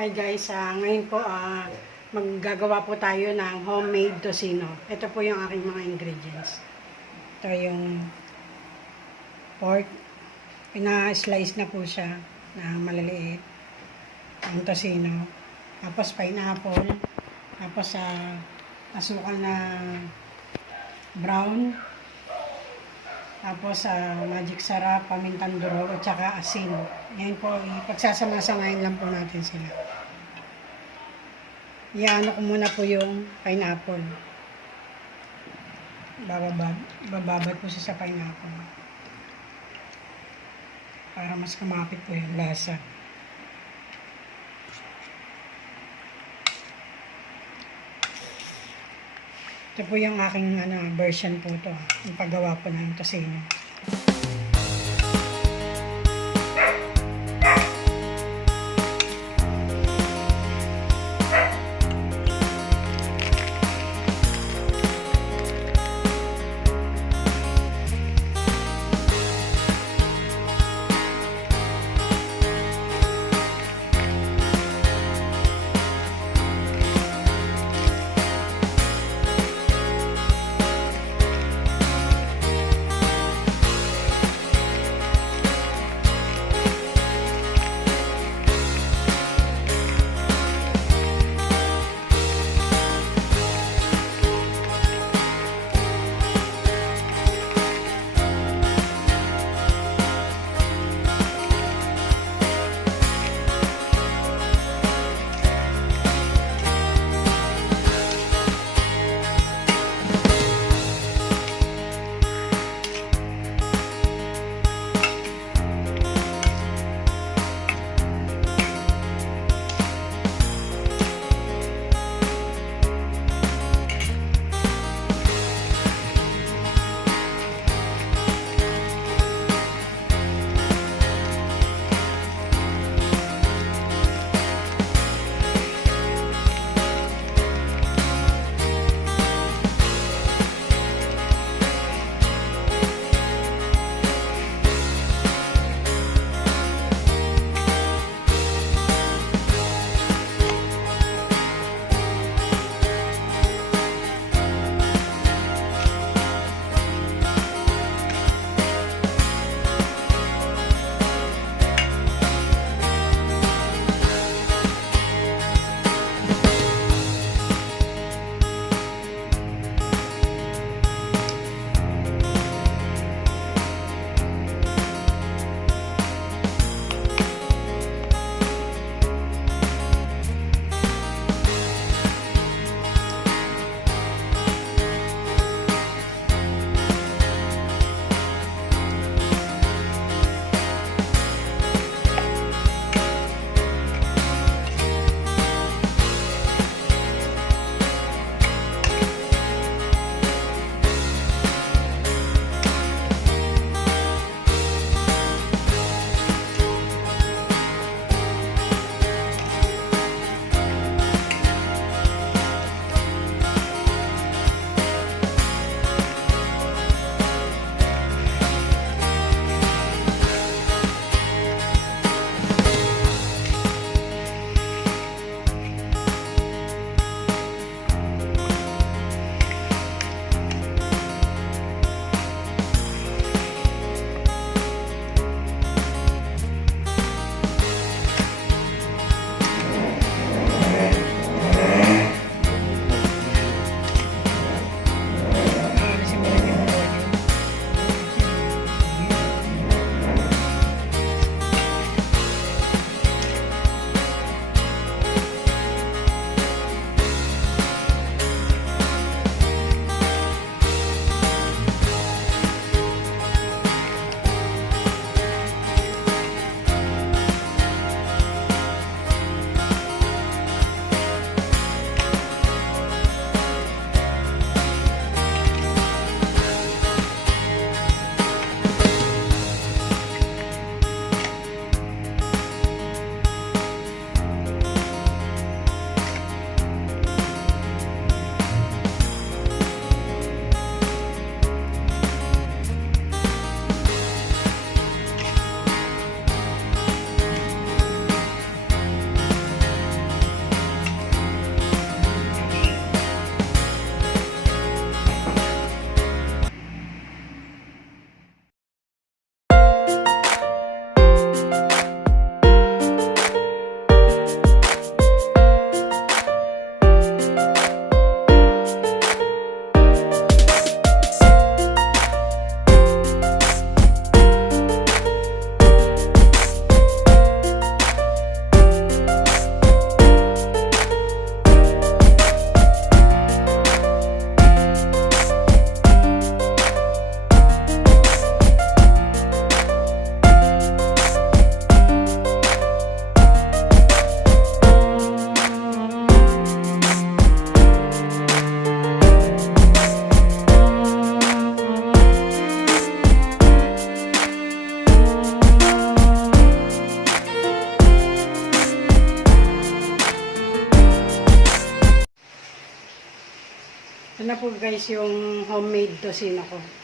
Hi guys, ngayon po maggagawa po tayo ng homemade tocino. Ito po yung aking mga ingredients. Ito yung pork. Pina-slice na po siya na maliliit. Ang tocino. Tapos pineapple. Tapos asukal na brown. Tapos magic sarap, pamintang durog, at saka asin. Ngayon po, ipagsasama-samahin lang po natin sila. Iyaano ko muna po yung pineapple. Bababad po siya sa pineapple. Para mas kumapit po yung lasa. Ito po yung aking version po to. Yung paggawa po ng tocino. na po guys yung homemade tocino ko.